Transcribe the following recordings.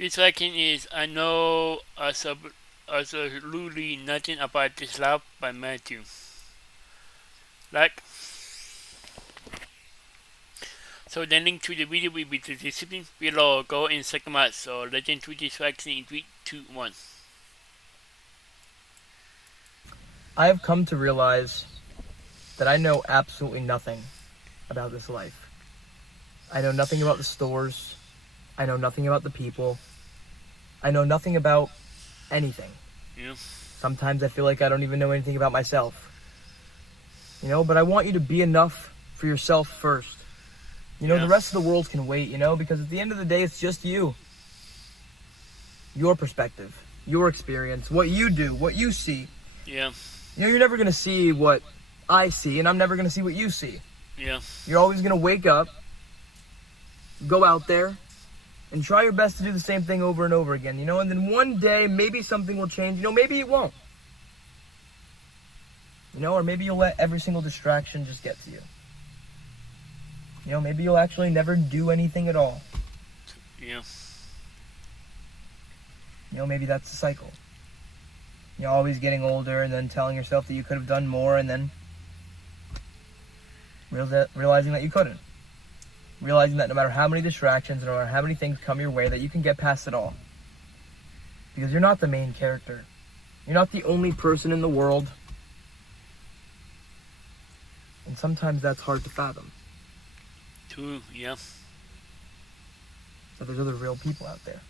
The second is I know absolutely nothing about this life by Matthew. Like, so the link to the video will be the description below. Go in second match. So let's into this vaccine in 3, 2, 1. I have come to realize that I know absolutely nothing about this life. I know nothing about the stores. I know nothing about the people. I know nothing about anything. Yeah. Sometimes I feel like I don't even know anything about myself. But I want you to be enough for yourself first. The rest of the world can wait, because at the end of the day, it's just you. Your perspective, your experience, what you do, what you see. Yeah. You're never going to see what I see, and I'm never going to see what you see. Yeah. You're always going to wake up, go out there, and try your best to do the same thing over and over again, and then one day, maybe something will change, maybe it won't. Or maybe you'll let every single distraction just get to you. Maybe you'll actually never do anything at all. Yeah. Maybe that's the cycle. You're always getting older and then telling yourself that you could have done more and then realizing that you couldn't. Realizing that no matter how many distractions, no matter how many things come your way, that you can get past it all. Because you're not the main character. You're not the only person in the world. And sometimes that's hard to fathom. True, yeah. But there's other real people out there.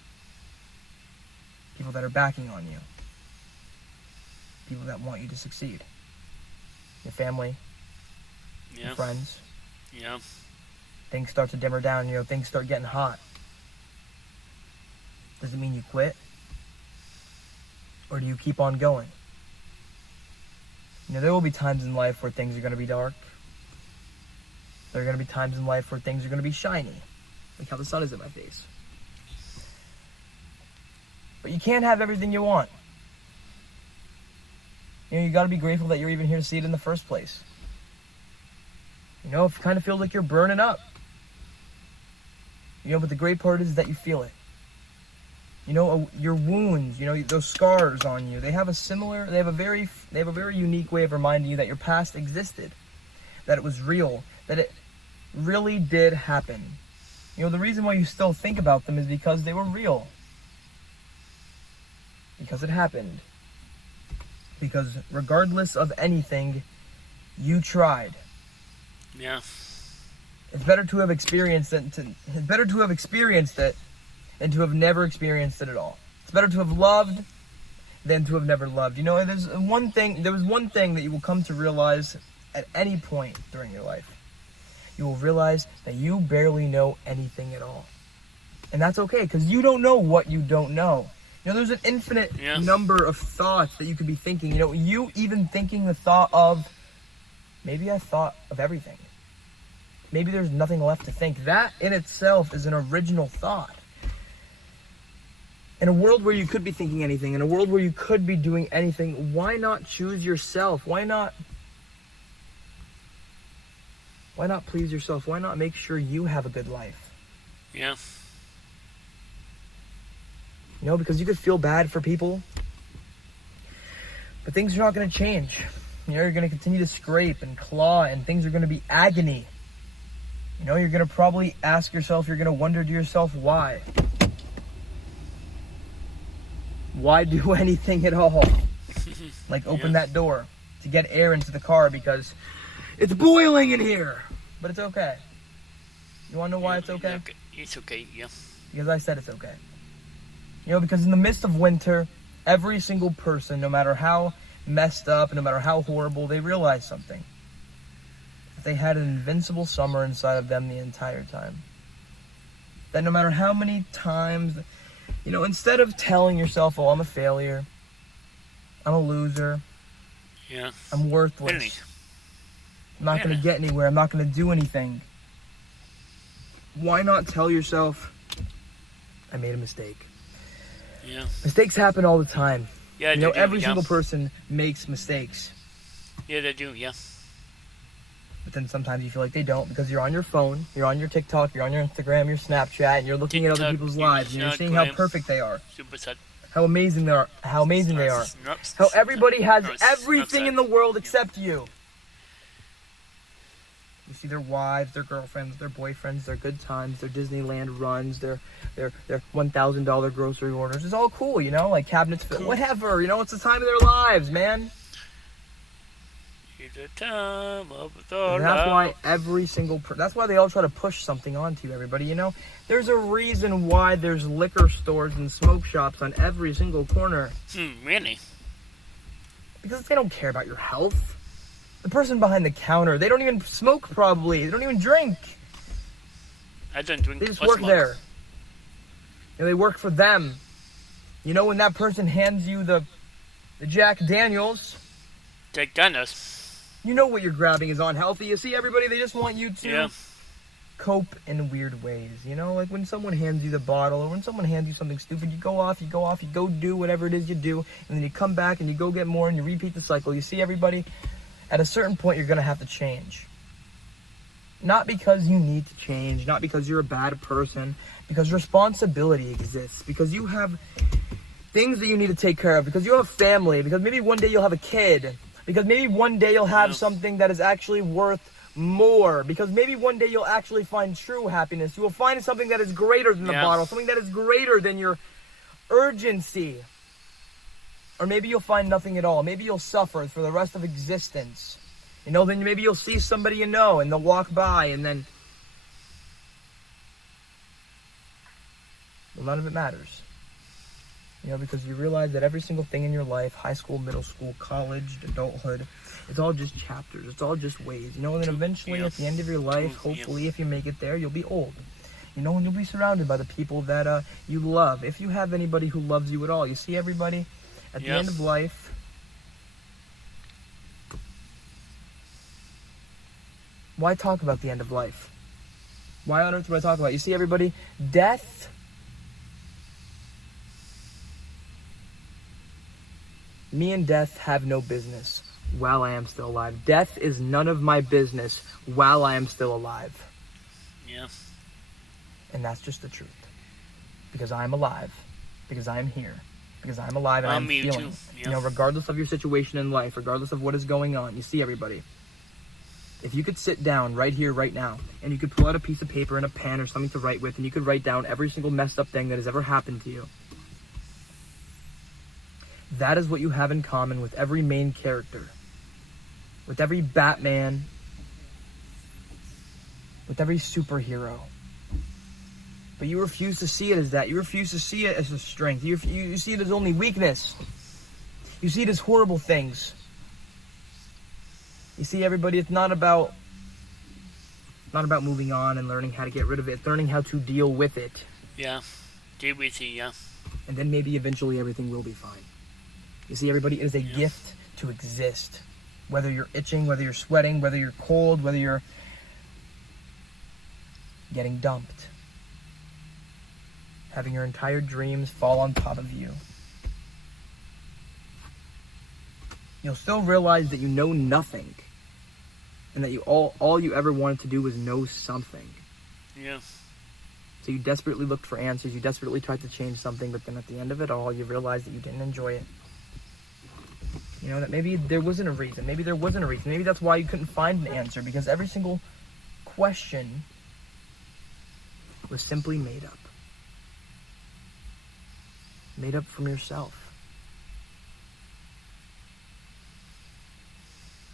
People that are backing on you. People that want you to succeed. Your family. Yeah. Your friends. Yeah. Things start to dimmer down, things start getting hot. Does it mean you quit? Or do you keep on going? There will be times in life where things are going to be dark. There are going to be times in life where things are going to be shiny. Like how the sun is in my face. But you can't have everything you want. You got to be grateful that you're even here to see it in the first place. If it kind of feels like you're burning up. But the great part is that you feel it. Your wounds, those scars on you, they have a very unique way of reminding you that your past existed, that it was real, that it really did happen. The reason why you still think about them is because they were real. Because it happened. Because regardless of anything, you tried. Yeah. It's better to have experienced it than to have never experienced it at all. It's better to have loved than to have never loved. There was one thing that you will come to realize at any point during your life. You will realize that you barely know anything at all. And that's okay, because you don't know what you don't know. There's an infinite number of thoughts that you could be thinking. You even thinking the thought of, maybe I thought of everything. Maybe there's nothing left to think. That in itself is an original thought. In a world where you could be thinking anything, in a world where you could be doing anything, why not choose yourself? Why not please yourself? Why not make sure you have a good life? Yeah. Because you could feel bad for people, but things are not going to change. You're going to continue to scrape and claw, and things are going to be agony. You're going to probably ask yourself, you're going to wonder to yourself, why? Why do anything at all? Like open that door to get air into the car because it's boiling in here. But it's okay. You want to know why it's okay? It's okay, yeah. Because I said it's okay. Because in the midst of winter, every single person, no matter how messed up, no matter how horrible, they realize something. That they had an invincible summer inside of them the entire time. That no matter how many times, instead of telling yourself, oh, I'm a failure, I'm a loser, I'm worthless, Really? I'm not going to get anywhere, I'm not going to do anything, why not tell yourself, I made a mistake? Yeah. Mistakes happen all the time. Yeah, every single person makes mistakes. Yeah, they do, yeah. But then sometimes you feel like they don't because you're on your phone, you're on your TikTok, you're on your Instagram, your Snapchat, and you're looking at other people's lives, and you're seeing how perfect they are, Super sad. how amazing they are, how everybody has everything in the world except you. You see their wives, their girlfriends, their boyfriends, their good times, their Disneyland runs, their $1,000 grocery orders. It's all cool, you know, like cabinets, whatever. You know, it's the time of their lives, man. It's the time of the And that's why every single that's why they all try to push something onto you, everybody. You know, there's a reason why there's liquor stores and smoke shops on every single corner. Really? Because they don't care about your health. The person behind the counter, they don't even smoke probably. They don't even drink. I don't drink. They just work there. And they work for them. You know, when that person hands you the Jack Daniels, you know what you're grabbing is unhealthy. You see, everybody, they just want you to cope in weird ways. You know, like when someone hands you the bottle or when someone hands you something stupid, you go do whatever it is you do, and then you come back and you go get more and you repeat the cycle. You see, everybody, at a certain point, you're going to have to change. Not because you need to change, not because you're a bad person, because responsibility exists, because you have things that you need to take care of, because you have a family, because maybe one day you'll have a kid, because maybe one day you'll have something that is actually worth more, because maybe one day you'll actually find true happiness. You will find something that is greater than the bottle, something that is greater than your urgency. Or maybe you'll find nothing at all. Maybe you'll suffer for the rest of existence. You know, then maybe you'll see somebody you know and they'll walk by and then... Well, none of it matters. You know, because you realize that every single thing in your life, high school, middle school, college, adulthood, it's all just chapters. It's all just ways. You know, and then eventually at the end of your life, hopefully if you make it there, you'll be old. You know, and you'll be surrounded by the people that you love. If you have anybody who loves you at all. You see, everybody... At the end of life, why talk about the end of life? Why on earth would I talk about it? You see, everybody, death, me and death have no business while I am still alive. Death is none of my business while I am still alive. Yeah. And that's just the truth. Because I'm alive. Because I'm here. Because I'm alive and I'm feeling. You know, regardless of your situation in life, regardless of what is going on, you see, everybody, if you could sit down right here, right now, and you could pull out a piece of paper and a pen or something to write with, and you could write down every single messed up thing that has ever happened to you, that is what you have in common with every main character, with every Batman, with every superhero. But you refuse to see it as that. You refuse to see it as a strength. You see it as only weakness. You see it as horrible things. You see, everybody, it's not about moving on and learning how to get rid of it. It's learning how to deal with it. Yeah. Deal with it, yeah. And then maybe eventually everything will be fine. You see, everybody, it is a gift to exist. Whether you're itching, whether you're sweating, whether you're cold, whether you're getting dumped. Having your entire dreams fall on top of you. You'll still realize that you know nothing. And that all you ever wanted to do was know something. Yeah. So you desperately looked for answers. You desperately tried to change something. But then at the end of it all, you realized that you didn't enjoy it. You know, that maybe there wasn't a reason. Maybe there wasn't a reason. Maybe that's why you couldn't find an answer. Because every single question was simply made up. Made up from yourself.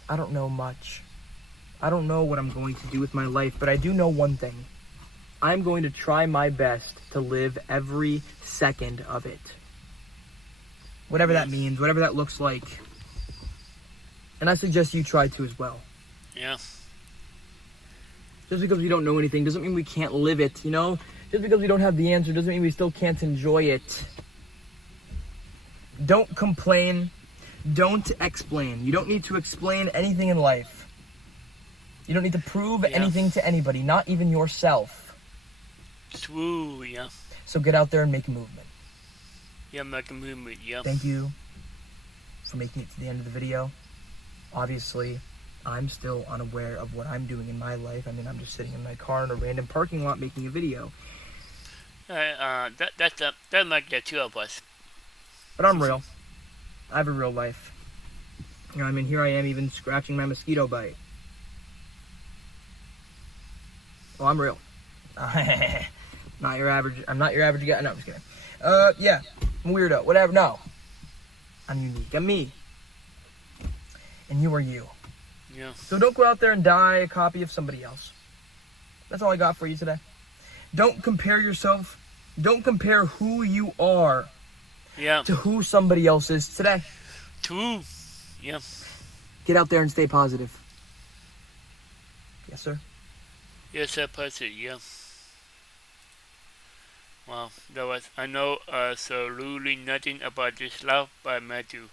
I don't know much. I don't know what I'm going to do with my life, but I do know one thing. I'm going to try my best to live every second of it. Whatever that means, whatever that looks like. And I suggest you try to as well. Yeah. Just because we don't know anything doesn't mean we can't live it, you know? Just because we don't have the answer doesn't mean we still can't enjoy it. Don't complain. Don't explain. You don't need to explain anything in life. You don't need to prove anything to anybody, not even yourself. True, yeah. So get out there and make a movement. Yeah, make a movement, yeah. Thank you for making it to the end of the video. Obviously, I'm still unaware of what I'm doing in my life. I mean, I'm just sitting in my car in a random parking lot making a video. That's like the two of us. But I'm real. I have a real life. You know, I mean, here I am even scratching my mosquito bite. Well, I'm real. Not your average. I'm not your average guy. No, I'm just kidding. Yeah, I'm a weirdo. Whatever. No, I'm unique. I'm me, and you are you. Yeah. So don't go out there and die a copy of somebody else. That's all I got for you today. Don't compare yourself. Don't compare who you are Yeah. to who somebody else is today. True. Yeah. Get out there and stay positive. Yes, sir. Yes, that person. Yeah. Wow. That was. I know absolutely nothing about this love by Matthew.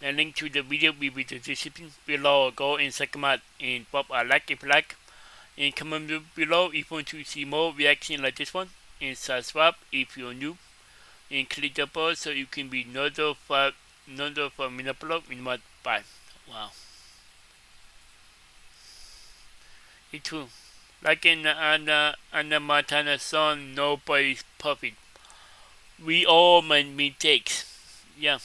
The link to the video will be the description below. Go and check them out and pop a like if you like. And comment below if you want to see more reaction like this one. And subscribe if you're new. And click the bell so you can be notified when I upload in my bye. Wow. It's true. Like in the Anna Montana song, nobody's perfect. We all make mistakes. Yeah.